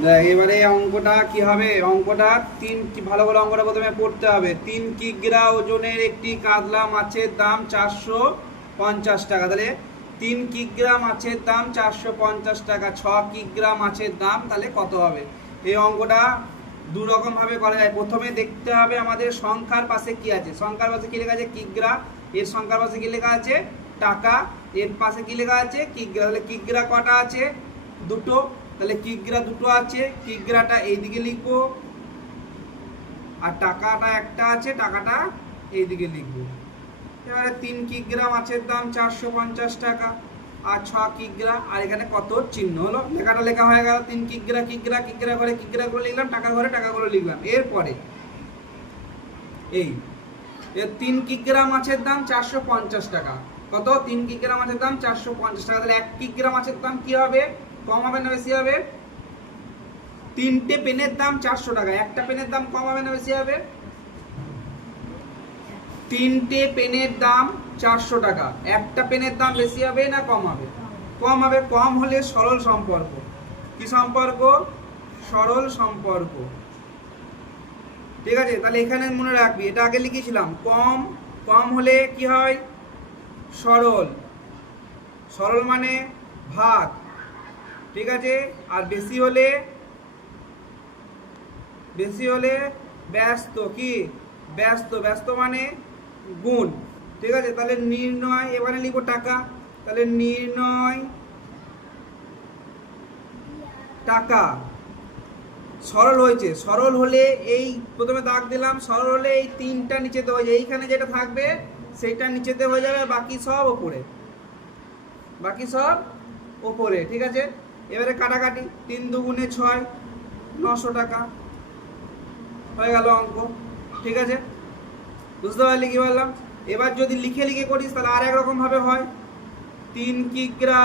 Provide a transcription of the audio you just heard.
দেখ এবারে অঙ্কটা কি হবে, অঙ্কটা ভালো ভালো অঙ্কটা প্রথমে পড়তে হবে। 3 কিগ্রা ওজনের একটি কাতলা মাছের দাম 450 টাকা। তাহলে 3 কিগ্রা মাছের দাম 450 টাকা, 6 কিগ্রা মাছের দাম তাহলে কত হবে? এই অঙ্কটা দু রকম ভাবে করা যায়। প্রথমে দেখতে হবে আমাদের সংখ্যার পাশে কি আছে। সংখ্যার পাশে কি লেখা আছে? কিগ্রা। এর সংখ্যার পাশে কি লেখা আছে? টাকা। এর পাশে কি লেখা আছে? কিগ্রা। তাহলে কিগ্রা কটা আছে? দুটো। তাহলে কিগ্রা দুটো আছে, কিগ্রাটা এইদিকে লিখবো, আর টাকাটা একটা আছে, টাকাটা এইদিকে লিখবো। এবারে 3 কিগ্রা মাছের দাম 450 টাকা, আর 6 কিগ্রা, আর এখানে কত চিহ্ন হলো, লেখাটা লেখা হয়ে গেল। 3 কিগ্রা, কিগ্রা কিগ্রা করে কিগ্রা করে লিখলাম, টাকা ঘরে টাকা করে লিখলাম। এরপরে এই 3 কিগ্রা মাছের দাম 450 টাকা। কত? 3 কিগ্রা মাছের দাম 450 টাকা। তাহলে 1 কিগ্রা মাছের দাম কি হবে? কম হবে না বেশি হবে? 3টে পেনের দাম 400 টাকা, একটা পেনের দাম কম হবে না বেশি হবে? 3টে পেনের দাম 400 টাকা, একটা পেনের দাম বেশি হবে না কম হবে? কম হবে। কম হলে সরল সম্পর্ক। কি সম্পর্ক? সরল সম্পর্ক। ঠিক আছে, তাহলে এখানে মনে রাখবি, এটা আগে লিখেছিলাম। কম কম হলে কি হয়? সরল। সরল মানে ভাগ। ঠিক আছে, আর বেশি হলে ব্যস্ত। কি? ব্যস্ত। ব্যস্ত মানে গুণ। ঠিক আছে, তাহলে নির্ণয়, এবারে লিখবো টাকা। তাহলে নির্ণয় টাকা। সরল হয়েছে। সরল হলে এই প্রথমে দাগ দিলাম, সরল হলে এই 3টা নিচেতে হয়ে যায়, এইখানে যেটা থাকবে সেইটা নিচেতে হয়ে যাবে, বাকি সব ওপরে। বাকি সব ওপরে। ঠিক আছে, এবারে কাটাকাটি। 3 দুগুণে 6, 900 টাকা হয়ে গেল অঙ্ক। ঠিক আছে, বুঝতে পারলি কি বললাম? এবার যদি লিখে লিখে করিস তাহলে আর একরকম ভাবে হয়। 3 কিগ্রা